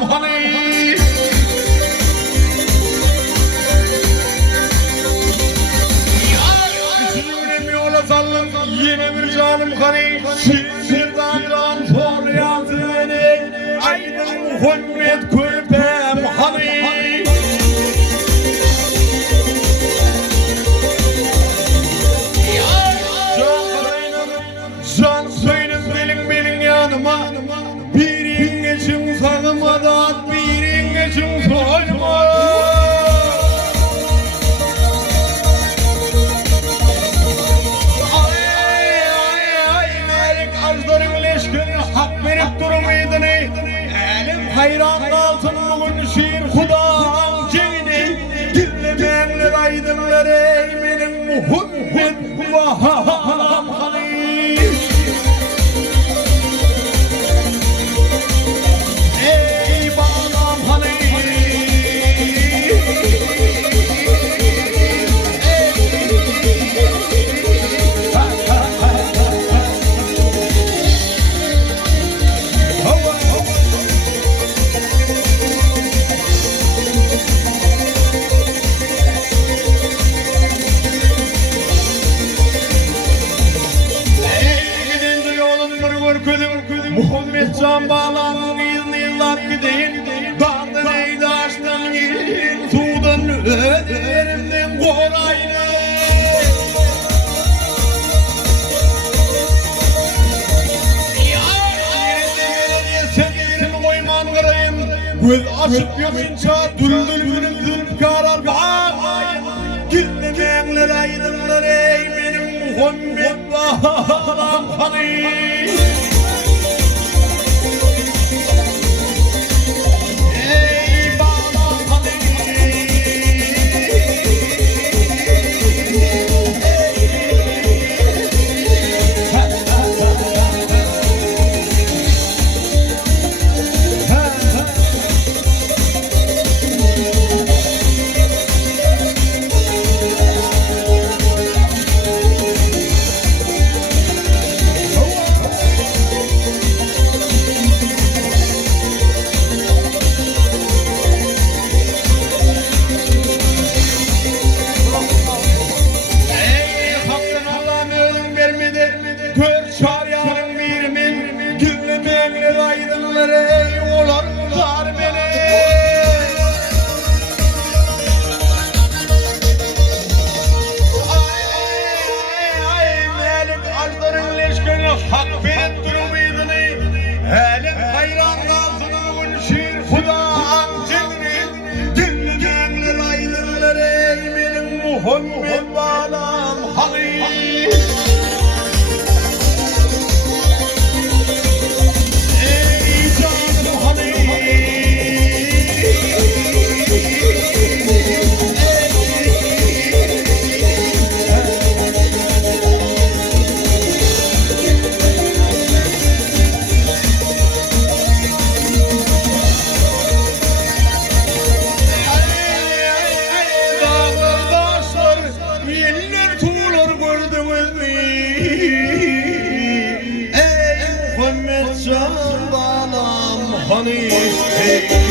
bağlam hani. Yine bir canım hani sizden can sor yazı beni aydın Muhammed köpem hani. Can söyleyin bilin yanıma birin geçin sağımadan birin geçin soluma. Hak verip durmaydın elim hayran kalsın bugün şiir Huda'nın cini dinlemeyenler aydınlar ey benim Muhammed Vahalam hani. Ey bağlam hani. Muhammed can bağlamın yıllar gideyin dağdan eydi açtan yiyin sudan öderimden koraylı. Sen koyman kırayın göz açıp yapınca düldül karar bağlayın. Dinlemeyenler aydınlar ey benim Muhammed bağlam hani. Hak verip durmaydın elim hayran kalsın bugün şiir Huda'nın cini dinleyenler aydınlar ey benim Muhammed bağlam hani. Muhammed can bağlam hani.